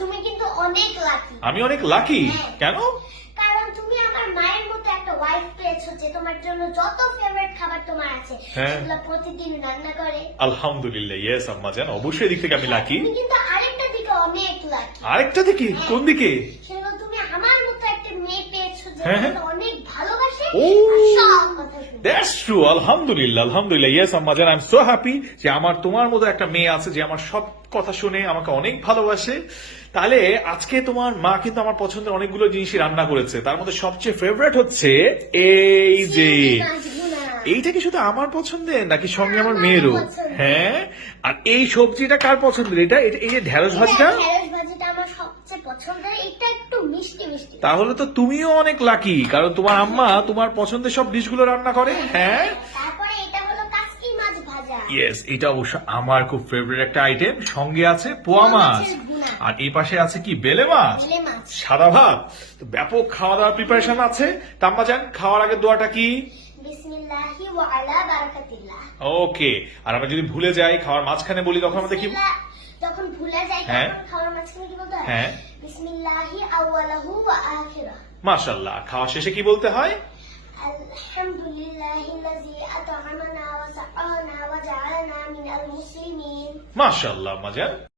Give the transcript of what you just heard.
তুমি কিন্তু অনেক লাকি। আমি অনেক লাকি? হ্যাঁ। কেন? কারণ তুমি আমার মায়ের মতো একটা ওয়াইফ পেয়েছো যে তোমার জন্য যত ফেভারিট খাবার তোমার আছে হ্যাঁ। সেগুলো প্রতিদিন রান্না করে। আলহামদুলিল্লাহ, ইয়েস আম্মাজান, অবশ্যই এদিক থেকে আমি লাকি। তুমি কিন্তু আরেকটা দিকে অনেক লাকি। আরেকটা দিকে? কোন দিকে? সেগুলো তুমি আমার মতো একটা মেয়ে পেয়েছো যে হ্যাঁ, হ্যাঁ। তোমাকে অনেক ভালোবাসে ও, আর সব কথা শুনে। That's true. আলহামদুলিল্লাহ, আলহামদুলিল্লাহ, yes Ammajan, I am so happy যে আমার তোমার মতো একটা মেয়ে আছে যে আমার সব কথা শুনে আমাকে অনেক ভালোবাসে। তাহলে আজকে তোমার মা কিন্তু আমার পছন্দের অনেকগুলো জিনিসই রান্না করেছে, তার মধ্যে সবচেয়ে ফেভারিট হচ্ছে এই যে মাছগুলা। এইটা কি শুধু আমার পছন্দের নাকি সঙ্গে আমার আমার মেয়েরও? পছন্দের। হ্যাঁ। আর এই সবজিটা কার পছন্দের? এই যে ঢেঁড়স ভাজিটা? ঢেঁড়স ভাজিটা আমার সবচেয়ে পছন্দের। এটা একটু মিষ্টি মিষ্টি। তাহলে তো তুমিও অনেক লাকি, কারণ তোমার আম্মা তোমার পছন্দের সব ডিশগুলো রান্না করে। হ্যাঁ, তারপরে এটা হলো কাচকি মাছ ভাজা। ইয়েস, এটা অবশ্য আমার খুব ফেভারিট একটা আইটেম। সঙ্গে আছে পোয়া মাছ, মাছের ভুনা। আর এই পাশে আছে কি বেলে মাছ, বেলে মাছ। সাদা ভাত। তো ব্যাপক খাওয়া দাওয়ার প্রিপারেশন আছে। তাম্মা জান, খাওয়ার আগে দোয়াটা কি? বিসমিল্লাহি ওয়া আলা বারাকাতিল্লাহ। ওকে। আর আমরা যদি ভুলে যাই খাওয়ার মাঝখানে বলি তখন আমাদের কি? বিসমিল্লাহ, যখন ভুলে যাই হ্যাঁ। তখন খাওয়ার মাঝখানে কি বলতে হয়? হ্যাঁ। বিসমিল্লাহি আউয়ালাহু ওয়া আখিরাহু। মাশাআল্লাহ। খাওয়া শেষে কি বলতে হয়? আলহামদুলিল্লাহিল্লাযী আত'আমানা ওয়া সাকানা ওয়া জাআলানা মিনাল মুসলিমিন। মাশাআল্লাহ আম্মা জান।